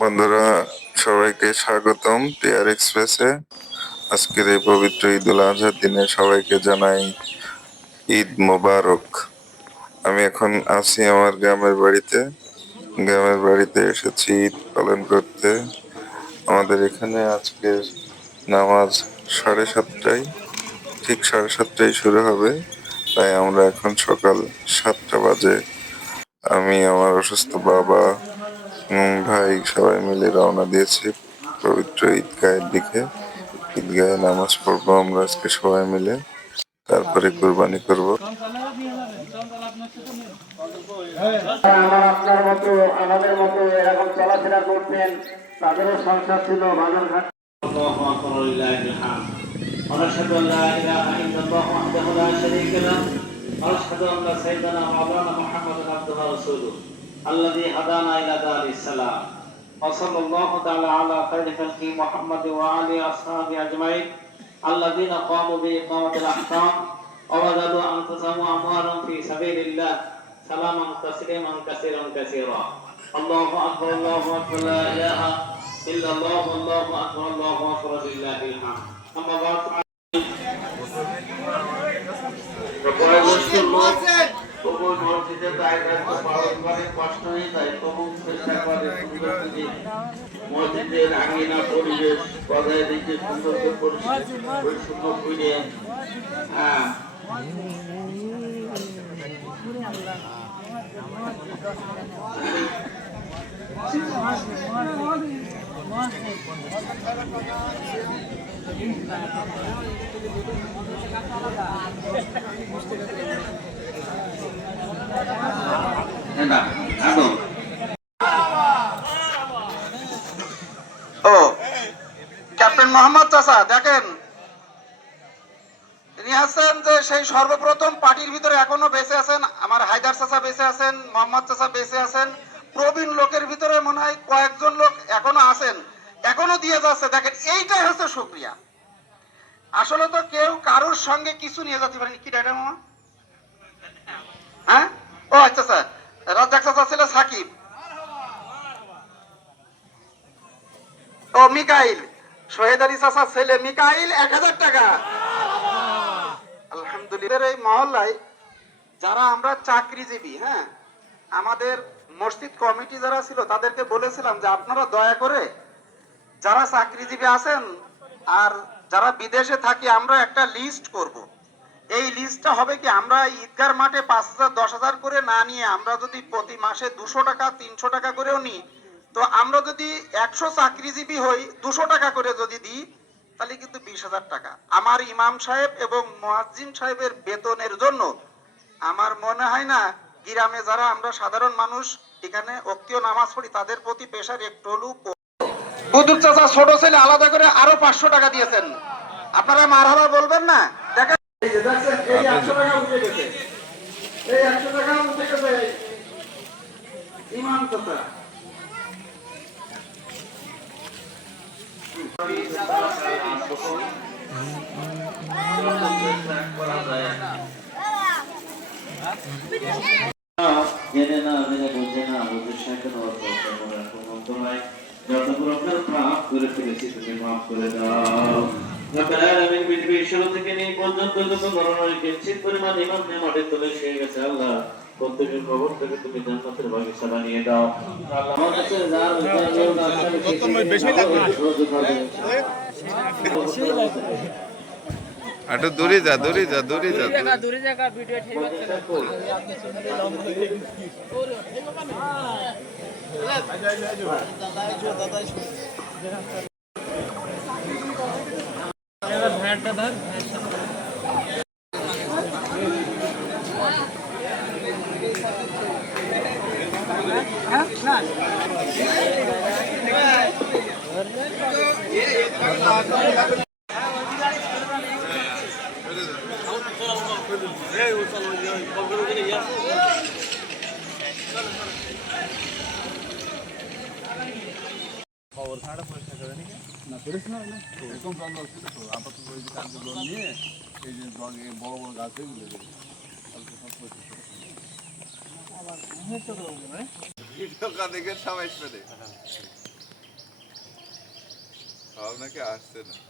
বন্ধুরা, সবাইকে স্বাগতম টিআর এক্সপ্রেসে আজকের এই পবিত্র ঈদ উল আজহার দিনে সবাইকে জানাই ঈদ মোবারক। আমি এখন আছি আমার গ্রামের বাড়িতে। গ্রামের বাড়িতে এসেছি ঈদ পালন করতে। আমাদের এখানে আজকের নামাজ সাড়ে সাতটায়, ঠিক সাড়ে সাতটায় শুরু হবে। তাই আমরা এখন সকাল সাতটা বাজে। আমি আমার অসুস্থ বাবা এবং ভাই সবাই মিলে রওনা দিয়েছি পবিত্র ঈদগাহের দিকে ঈদগাহে নামাজ পড়ব আমরা আজকে সবাই মিলে তারপরে কুরবানি করব الذي هدانا إلى دار السلام. وصلى الله تعالى على خير خلقه محمد وعلى أصحابه أجمعين. الذين قاموا بإقامة الأحكام وبذلوا أنفسهم وأموالهم في سبيل الله سلاما تسليما كثيرا كثيرا. الله أكبر الله أكبر لا إله إلا الله الله أكبر الله أكبر لله الحمد. أما بعد কষ্ট হয়ে যায় তবু মসজিদের আঙিনা পরিবেশ বজায় রেখে সুন্দর করে পরিষ্কার পরিচ্ছন্ন করে ও ক্যাপ্টেন মোহাম্মদ চাচা দেখেন। তিনি আছেন যে সেই সর্বপ্রথম পার্টির ভিতরে এখনও বেঁচে আছেন। আমার হায়দার চাচা বেঁচে আছেন মোহাম্মদ চাচা বেঁচে আছেন। প্রবীণ লোকের ভিতরে মনে হয় কয়েকজন লোক এখনও আছেন। এখনও দিয়ে যাচ্ছে। দেখেন এইটাই হচ্ছে সুক্রিয়া আসলে তো কেউ কারোর সঙ্গে কিছু নিয়ে যেতে পারেনি। কি ডাটা মামা হ্যাঁ? ও আচ্ছা স্যার। সাকিব ও, মিকাইল। আলী চাচা ছেলে মিকাইল, এক হাজার টাকা। আলহামদুলিল্লাহ, এই মহল্লায় যারা আমরা চাকরিজীবী হ্যাঁ আমাদের মসজিদ কমিটি যারা ছিল, তাদেরকে বলেছিলাম যে আপনারা দয়া করে যারা চাকরিজীবী আছেন আর যারা বিদেশে থাকি, আমরা একটা লিস্ট করব। এই লিস্টটা হবে কি, আমরা ঈদগার মাঠে পাঁচ হাজার, দশ হাজার করে না নিয়ে আমরা যদি প্রতি মাসে দুশো টাকা, তিনশো টাকা করেও নিই, তো আমরা যদি একশো চাকরিজীবী হই, দুশো টাকা করে যদি দিই, তাহলে কিন্তু বিশ হাজার টাকা আমার ইমাম সাহেব এবং মোয়াজ্জিম সাহেবের বেতনের জন্য আমার মনে হয় না, গ্রামে যারা আমরা সাধারণ মানুষ, এখানে অক্তীয় নামাজ পড়ি, তাদের প্রতি পেশার একটু কম। বুদুর চাচা ছোট ছেলে আলাদা করে আরও পাঁচশো টাকা দিয়েছেন আপনারা মারহাবা বলবেন না এই যে দেখছেন, এই একশো টাকা উঠে গেছে। এই একশো টাকা উঠে গেছে ইমাম চাচা জেনে না জেনে বুঝে না বুঝে শেখেন মন্ত্রণায় যত প্রকার পাপ করে ফেলেছি তুমি মাফ করে দাও। পৃথিবীর শুরু থেকে নিয়ে পর্যন্ত যত মরণের কিঞ্চিত পরিমাণ ইমান নেমাটে তুলে সে গেছে আল্লাহ প্রত্যেকের কবর থেকে তুমি জান্নাতের বাগিচা বানিয়ে দাও আল্লাহ আমার কাছে যার উপায় না বেশি একটু দূরে যা দূরে যা দূরে যা দূরে জায়গা ভিডিও ঠিক আছে बैठ भर Hey, what's up, man? খবর ছাড়া পরিষ্কার করে নাকি না না। এরকম তো আপাতত ওই যে কাজ নিয়ে এই যে জগে বড় বড় গাছ এগুলো সবাই আসবে আসছে না?